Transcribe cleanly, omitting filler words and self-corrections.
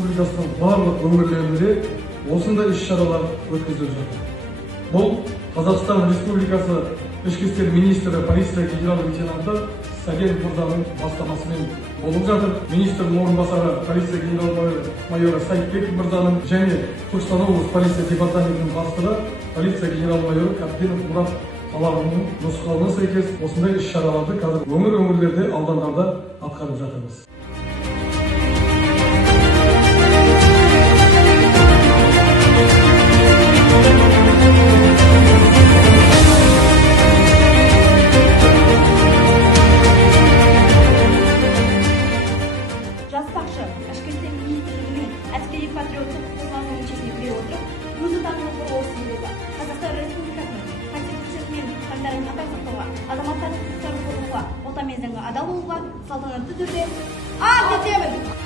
Республикасының барлық өңірлерінде осындай іс-шаралар өткізіліп жатыр. Бұл Қазақстан Республикасы Ішкі істер министрі полиция генерал-лейтенанты Сәкен мырзаның бастамасымен болып жатыр. Министрдің орынбасары полиция генерал-майоры Сайтбеков мырзаның және Түркістан облысы полиция департаментінің бастығы полиция генерал-майоры Капитанов Мұрат талабының нұсқауына сәйкес осындай іс-шараларды қазір өңірлерде, аудандарда атқарып жатырмыз. Жастақшы ішкі істер министрлігінің әскери патриоттық қозғалысының мүшесіне кіре отырып, өз отанының қорғау ісіндегі Қазақстан Республикасының Конституциясы мен заңдарын қатаң сақтауға, азаматтардың құқықтарын қорғауға, отан мен заңға адал болуға салтанатты түрде ант етемін.